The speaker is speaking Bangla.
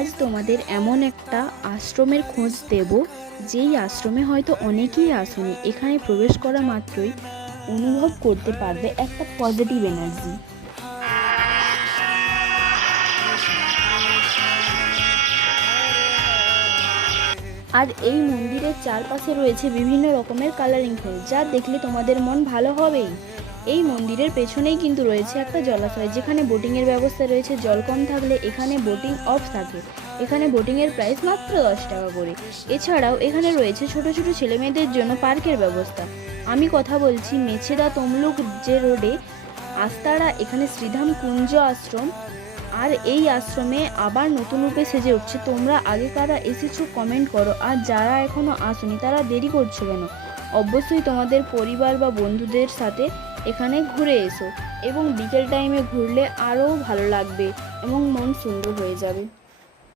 আজ তোমাদের এমন একটা আশ্রমের খোঁজ দেব, যেই আশ্রমে হয়তো অনেকেই আসেনি। এখানে প্রবেশ করা মাত্রই অনুভব করতে পারবে একটা পজিটিভ এনার্জি। আর এই মন্দিরের চারপাশে রয়েছে বিভিন্ন রকমের কালারিং ফুল, যা দেখলে তোমাদের মন ভালো হবেই। এই মন্দিরের পেছনেই কিন্তু রয়েছে একটা জলাশয়, যেখানে বোটিংয়ের ব্যবস্থা রয়েছে। জল কম থাকলে এখানে বোটিং অফ থাকে। এখানে বোটিংয়ের প্রাইস মাত্র 10 টাকা করে। এছাড়াও এখানে রয়েছে ছোট ছোট ছেলে মেয়েদের জন্য পার্কের ব্যবস্থা। আমি কথা বলছি মেছেদা তমলুক যে রোডে আস্তারা, এখানে শ্রীধাম কুঞ্জ আশ্রম। আর এই আশ্রমে আবার নতুন রূপে সেজে উঠছে। তোমরা আগে কারা এসেছো কমেন্ট করো, আর যারা এখনো আসোনি তারা দেরি করছো কেন? অবশ্যই তোমাদের পরিবার বা বন্ধুদের সাথে এখানে ঘুরে এসো, এবং বিকেল টাইমে ঘুরলে আরও ভালো লাগবে এবং মন সুন্দর হয়ে যাবে।